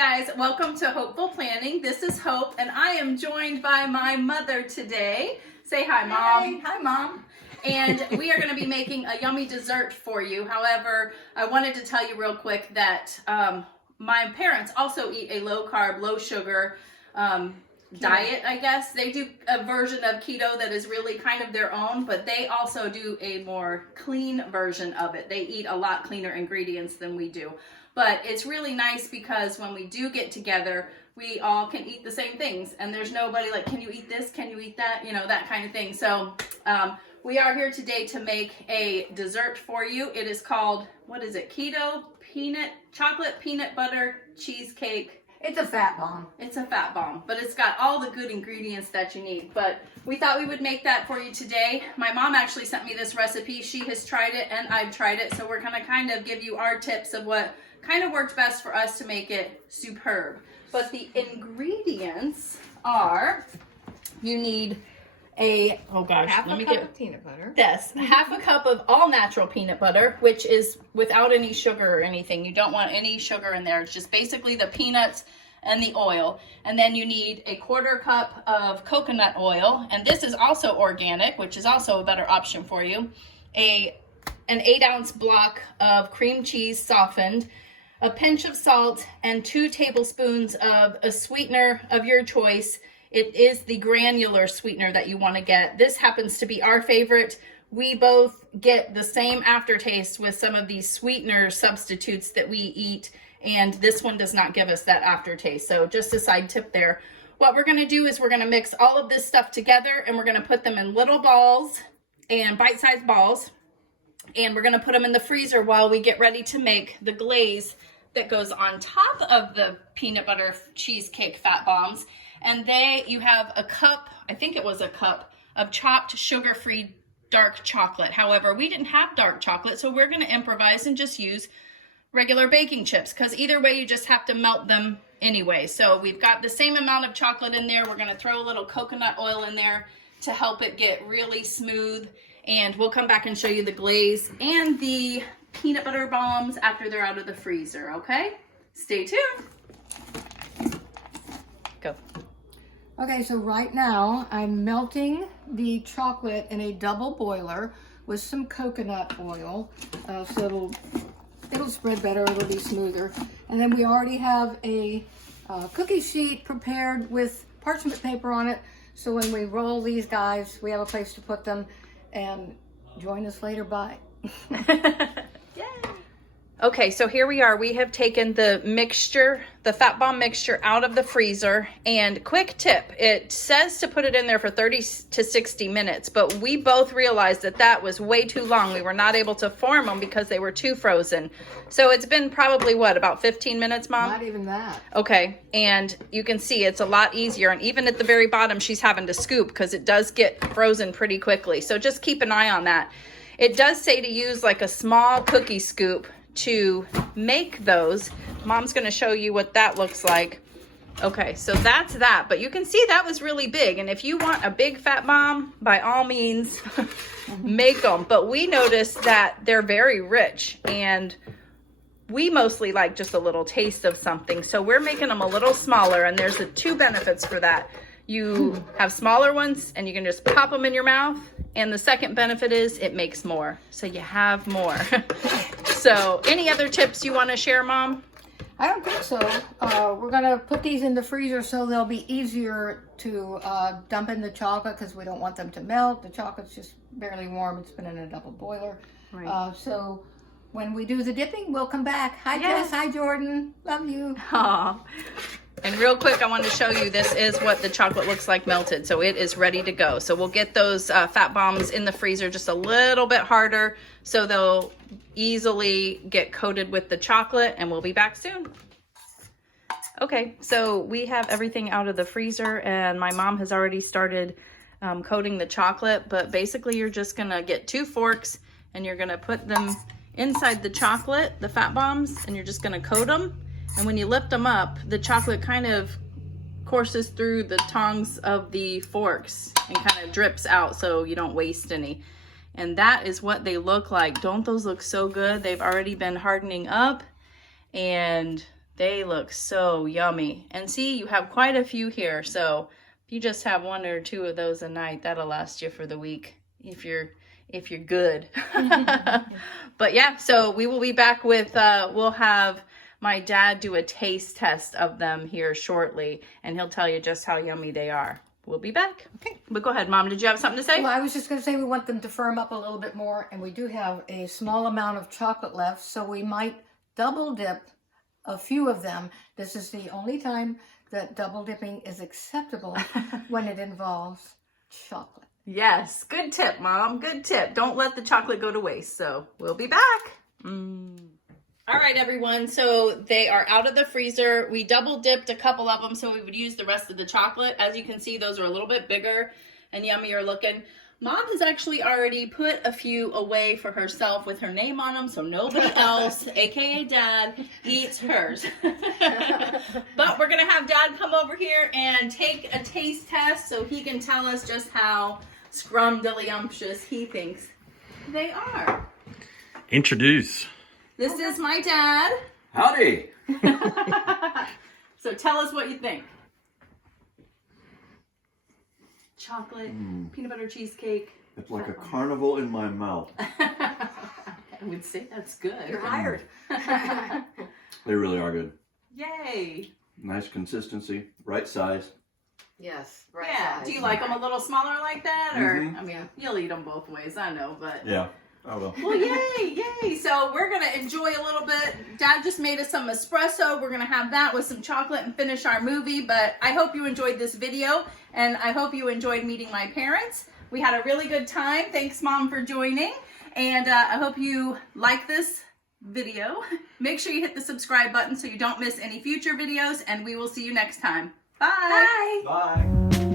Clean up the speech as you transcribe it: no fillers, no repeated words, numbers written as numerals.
guys, welcome to Hopeful Planning. This is Hope and I am joined by my mother today. Say hi, Mom. Hey. Hi, Mom. And we are going to be making a yummy dessert for you. However, I wanted to tell you real quick that my parents also eat a low carb, low sugar diet, I guess. They do a version of keto that is really kind of their own, but they also do a more clean version of it. They eat a lot cleaner ingredients than we do. But it's really nice because when we do get together, we all can eat the same things. And there's nobody like, can you eat this? Can you eat that? You know, that kind of thing. So we are here today to make a dessert for you. It is called, what is it? Keto chocolate peanut butter cheesecake. It's a fat bomb. It's a fat bomb, but it's got all the good ingredients that you need. But we thought we would make that for you today. My mom actually sent me this recipe. She has tried it and I've tried it. So we're gonna kind of give you our tips of what kind of worked best for us to make it superb. But the ingredients are, you need a, oh gosh, half let a me cup get of peanut butter. this, half a cup of all natural peanut butter, which is without any sugar or anything. You don't want any sugar in there. It's just basically the peanuts and the oil. And then you need a 1/4 cup of coconut oil. And this is also organic, which is also a better option for you. An 8-ounce block of cream cheese softened, a pinch of salt, and 2 tablespoons of a sweetener of your choice. It is the granular sweetener that you want to get. This happens to be our favorite. We both get the same aftertaste with some of these sweetener substitutes that we eat, and this one does not give us that aftertaste. So just a side tip there. What we're going to do is we're going to mix all of this stuff together, and we're going to put them in little balls and bite-sized balls, and we're going to put them in the freezer while we get ready to make the glaze that goes on top of the peanut butter cheesecake fat bombs. And you have a cup, I think it was a cup, of chopped sugar-free dark chocolate. However, we didn't have dark chocolate, so we're going to improvise and just use regular baking chips, because either way you just have to melt them anyway. So we've got the same amount of chocolate in there. We're going to throw a little coconut oil in there to help it get really smooth. And we'll come back and show you the glaze and the peanut butter bombs after they're out of the freezer, okay? Stay tuned. Go. Okay, so right now I'm melting the chocolate in a double boiler with some coconut oil, so it'll spread better, it'll be smoother. And then we already have a cookie sheet prepared with parchment paper on it, so when we roll these guys, we have a place to put them. And join us later, bye. Okay, so here we are. We have taken the mixture, the fat bomb mixture, out of the freezer. And quick tip, it says to put it in there for 30 to 60 minutes, but we both realized that that was way too long. We were not able to form them because they were too frozen. So it's been probably, what, about 15 minutes, Mom? Not even that. Okay, and you can see it's a lot easier. And even at the very bottom, she's having to scoop because it does get frozen pretty quickly. So just keep an eye on that. It does say to use like a small cookie scoop to make those. Mom's going to show you what that looks like. Okay, so that's that, but you can see that was really big, and if you want a big fat bomb, by all means make them. But we noticed that they're very rich, and we mostly like just a little taste of something, so we're making them a little smaller. And there's the 2 benefits for that. You have smaller ones and you can just pop them in your mouth, and the second benefit is it makes more, so you have more. So any other tips you want to share, Mom? I don't think so. We're going to put these in the freezer so they'll be easier to dump in the chocolate, because we don't want them to melt. The chocolate's just barely warm. It's been in a double boiler. Right. So when we do the dipping, we'll come back. Hi, Jess. Hi, Jordan. Love you. Aww. And real quick, I wanted to show you, this is what the chocolate looks like melted. So it is ready to go. So we'll get those fat bombs in the freezer just a little bit harder so they'll easily get coated with the chocolate, and we'll be back soon. Okay, so we have everything out of the freezer, and my mom has already started coating the chocolate. But basically you're just gonna get 2 forks and you're gonna put them inside the chocolate, the fat bombs, and you're just gonna coat them. And when you lift them up, the chocolate kind of courses through the tongs of the forks and kind of drips out so you don't waste any. And that is what they look like. Don't those look so good? They've already been hardening up and They look so yummy. And see, you have quite a few here. So if you just have 1 or 2 of those a night, that'll last you for the week if you're good. But yeah, so we will be back with, we'll have my dad do a taste test of them here shortly, and he'll tell you just how yummy they are. We'll be back. Okay, but go ahead, Mom. Did you have something to say? Well, I was just going to say we want them to firm up a little bit more, and we do have a small amount of chocolate left, so we might double dip a few of them. This is the only time that double dipping is acceptable when it involves chocolate. Yes, good tip, Mom. Good tip. Don't let the chocolate go to waste. So we'll be back. All right, everyone. So they are out of the freezer. We double dipped a couple of them so we would use the rest of the chocolate. As you can see, those are a little bit bigger and yummier looking. Mom has actually already put a few away for herself with her name on them, so nobody else, aka Dad, eats hers. But we're going to have Dad come over here and take a taste test so he can tell us just how scrumdiddlyumptious he thinks they are. Introduce. This is my dad. Howdy! So tell us what you think. Chocolate, peanut butter cheesecake. It's like a carnival in my mouth. I would say that's good. You're hired. They really are good. Yay. Nice consistency, right size. Yes, right. Yeah. size. Do you like them a little smaller like that? Or, Mhm. I mean, you'll eat them both ways, I know, but. Yeah, I will. Well, yay, yay. So we're going to enjoy a little bit. Dad just made us some espresso. We're going to have that with some chocolate and finish our movie. But I hope you enjoyed this video, and I hope you enjoyed meeting my parents. We had a really good time. Thanks, Mom, for joining. And I hope you like this video. Make sure you hit the subscribe button so you don't miss any future videos, and we will see you next time. Bye. Bye. Bye.